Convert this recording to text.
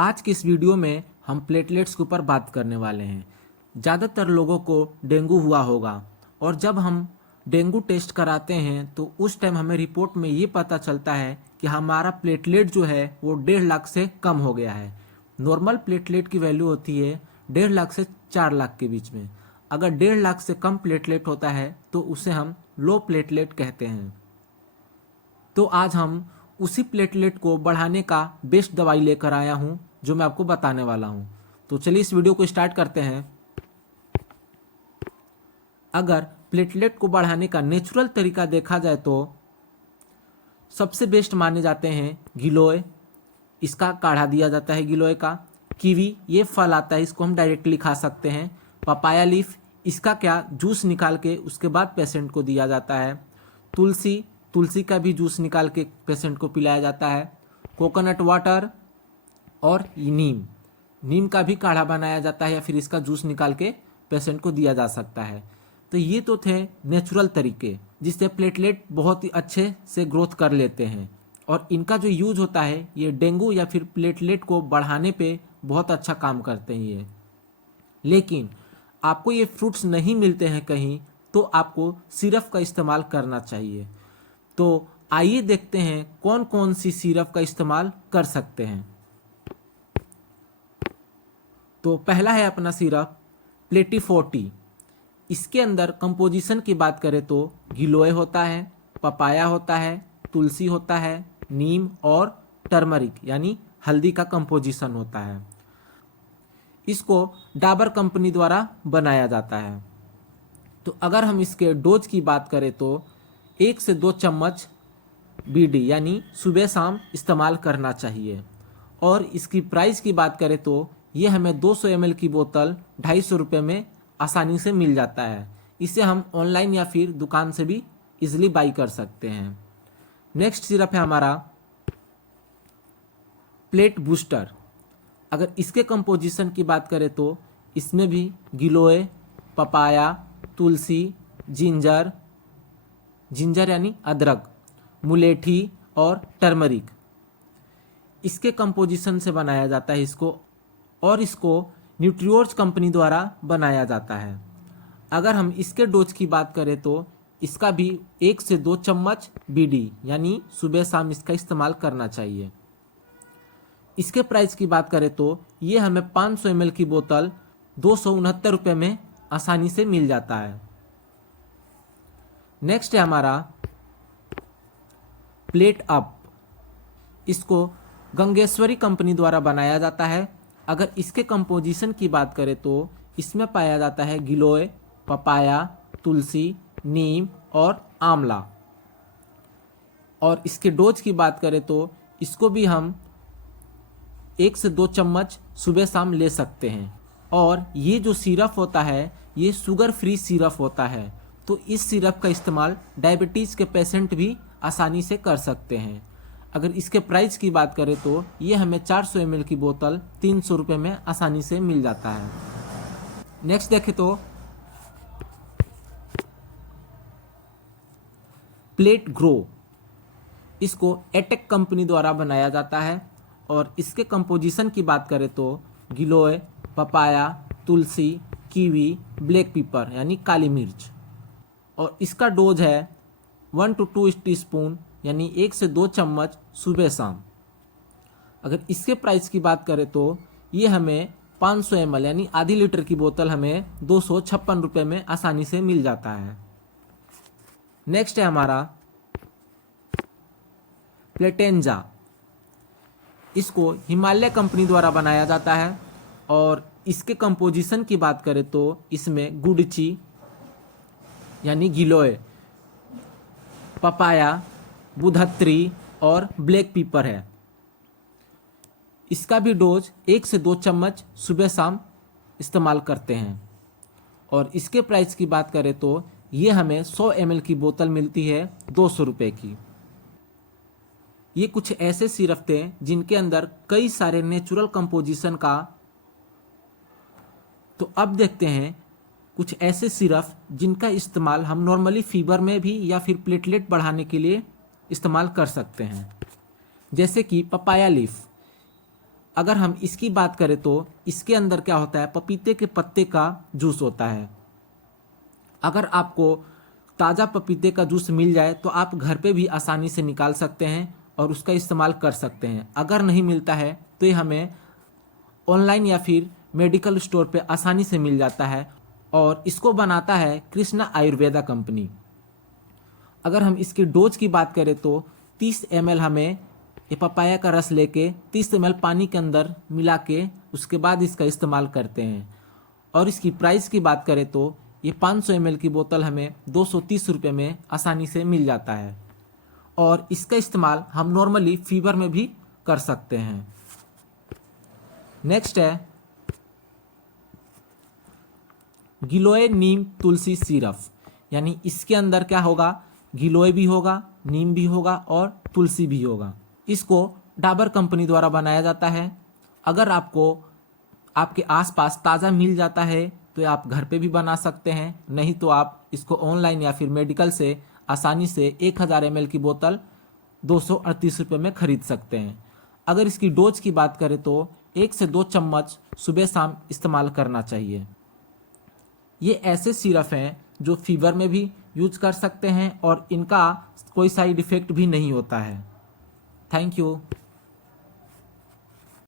आज की इस वीडियो में हम प्लेटलेट्स के ऊपर बात करने वाले हैं। ज़्यादातर लोगों को डेंगू हुआ होगा और जब हम डेंगू टेस्ट कराते हैं तो उस टाइम हमें रिपोर्ट में ये पता चलता है कि हमारा प्लेटलेट जो है वो 1.5 लाख से कम हो गया है। नॉर्मल प्लेटलेट की वैल्यू होती है 1.5 लाख से 4 लाख के बीच में। अगर 1.5 लाख से कम प्लेटलेट होता है तो उसे हम लो प्लेटलेट कहते हैं। तो आज हम उसी प्लेटलेट को बढ़ाने का बेस्ट दवाई लेकर आया हूं जो मैं आपको बताने वाला हूं। तो चलिए इस वीडियो को स्टार्ट करते हैं। अगर प्लेटलेट को बढ़ाने का नेचुरल तरीका देखा जाए तो सबसे बेस्ट माने जाते हैं गिलोय। इसका काढ़ा दिया जाता है गिलोय का। कीवी, ये फल आता है, इसको हम डायरेक्टली खा सकते हैं। पपाया लीफ, इसका क्या जूस निकाल के उसके बाद पेशेंट को दिया जाता है। तुलसी का भी जूस निकाल के पेशेंट को पिलाया जाता है। कोकोनट वाटर और नीम का भी काढ़ा बनाया जाता है या फिर इसका जूस निकाल के पेशेंट को दिया जा सकता है। तो ये तो थे नेचुरल तरीके जिससे प्लेटलेट बहुत ही अच्छे से ग्रोथ कर लेते हैं और इनका जो यूज होता है ये डेंगू या फिर प्लेटलेट को बढ़ाने पे बहुत अच्छा काम करते हैं ये। लेकिन आपको ये फ्रूट्स नहीं मिलते हैं कहीं तो आपको सिरप का इस्तेमाल करना चाहिए। तो आइए देखते हैं कौन कौन सी सिरप का इस्तेमाल कर सकते हैं। तो पहला है अपना सिरप प्लेटी-40। इसके अंदर कंपोजिशन की बात करें तो गिलोय होता है, पपाया होता है, तुलसी होता है, नीम और टर्मरिक यानी हल्दी का कंपोजिशन होता है। इसको डाबर कंपनी द्वारा बनाया जाता है। तो अगर हम इसके डोज की बात करें तो 1 से 2 चम्मच बीडी यानी सुबह शाम इस्तेमाल करना चाहिए। और इसकी प्राइस की बात करें तो ये हमें 200 ml की बोतल 250 रुपये में आसानी से मिल जाता है। इसे हम ऑनलाइन या फिर दुकान से भी इजीली बाई कर सकते हैं। नेक्स्ट सिरप है हमारा प्लेट बूस्टर। अगर इसके कंपोजिशन की बात करें तो इसमें भी गिलोय, पपाया, तुलसी, जिंजर यानी अदरक, मुलेठी और टर्मरिक इसके कंपोजिशन से बनाया जाता है इसको, और इसको न्यूट्रिओर्ज कंपनी द्वारा बनाया जाता है। अगर हम इसके डोज की बात करें तो इसका भी 1 से 2 चम्मच बीडी यानी सुबह शाम इसका इस्तेमाल करना चाहिए। इसके प्राइस की बात करें तो ये हमें 500 ml की बोतल 269 रुपये में आसानी से मिल जाता है। नेक्स्ट है हमारा प्लेट अप। इसको गंगेश्वरी कंपनी द्वारा बनाया जाता है। अगर इसके कंपोजिशन की बात करें तो इसमें पाया जाता है गिलोय, पपाया, तुलसी, नीम और आंवला। और इसके डोज की बात करें तो इसको भी हम 1 से 2 चम्मच सुबह शाम ले सकते हैं। और ये जो सिरप होता है ये शुगर फ्री सिरप होता है। तो इस सिरप का इस्तेमाल डायबिटीज़ के पेशेंट भी आसानी से कर सकते हैं। अगर इसके प्राइस की बात करें तो ये हमें 400 ml की बोतल 300 रुपये में आसानी से मिल जाता है। नेक्स्ट देखें तो प्लेट ग्रो। इसको एटेक कंपनी द्वारा बनाया जाता है। और इसके कंपोजिशन की बात करें तो गिलोय, पपाया, तुलसी, कीवी, ब्लैक पेपर यानी काली मिर्च। और इसका डोज है 1 to 2 टीस्पून यानी 1 से 2 चम्मच सुबह शाम। अगर इसके प्राइस की बात करें तो ये हमें 500 ml यानी आधी लीटर की बोतल हमें 256 रुपये में आसानी से मिल जाता है। नेक्स्ट है हमारा प्लेटेंजा। इसको हिमालय कंपनी द्वारा बनाया जाता है। और इसके कंपोजिशन की बात करें तो इसमें गुड़ची यानी गिलोय, पपाया, बुधत्री और ब्लैक पेपर है। इसका भी डोज 1 से 2 चम्मच सुबह शाम इस्तेमाल करते हैं। और इसके प्राइस की बात करें तो ये हमें 100 ml की बोतल मिलती है 200 रुपये की। ये कुछ ऐसे सिरप थे जिनके अंदर कई सारे नेचुरल कंपोजिशन का। तो अब देखते हैं कुछ ऐसे सिरप जिनका इस्तेमाल हम नॉर्मली फीवर में भी या फिर प्लेटलेट बढ़ाने के लिए इस्तेमाल कर सकते हैं। जैसे कि पपाया लीफ। अगर हम इसकी बात करें तो इसके अंदर क्या होता है, पपीते के पत्ते का जूस होता है। अगर आपको ताज़ा पपीते का जूस मिल जाए तो आप घर पे भी आसानी से निकाल सकते हैं और उसका इस्तेमाल कर सकते हैं। अगर नहीं मिलता है तो ये हमें ऑनलाइन या फिर मेडिकल स्टोर पे आसानी से मिल जाता है और इसको बनाता है कृष्णा आयुर्वेदा कंपनी। अगर हम इसकी डोज की बात करें तो 30 ml हमें ये पपाया का रस लेके 30 ml पानी के अंदर मिला के उसके बाद इसका इस्तेमाल करते हैं। और इसकी प्राइस की बात करें तो ये 500 ml की बोतल हमें 230 रुपये में आसानी से मिल जाता है और इसका इस्तेमाल हम नॉर्मली फीवर में भी कर सकते हैं। नेक्स्ट है गिलोय नीम तुलसी सिरप, यानी इसके अंदर क्या होगा, गिलोय भी होगा, नीम भी होगा और तुलसी भी होगा। इसको डाबर कंपनी द्वारा बनाया जाता है। अगर आपको आपके आसपास ताज़ा मिल जाता है तो आप घर पे भी बना सकते हैं, नहीं तो आप इसको ऑनलाइन या फिर मेडिकल से आसानी से 1000 ml की बोतल 238 रुपये में खरीद सकते हैं। अगर इसकी डोज की बात करें तो 1 से 2 चम्मच सुबह शाम इस्तेमाल करना चाहिए। ये ऐसे सिरप हैं जो फीवर में भी यूज कर सकते हैं और इनका कोई साइड इफ़ेक्ट भी नहीं होता है। Thank you.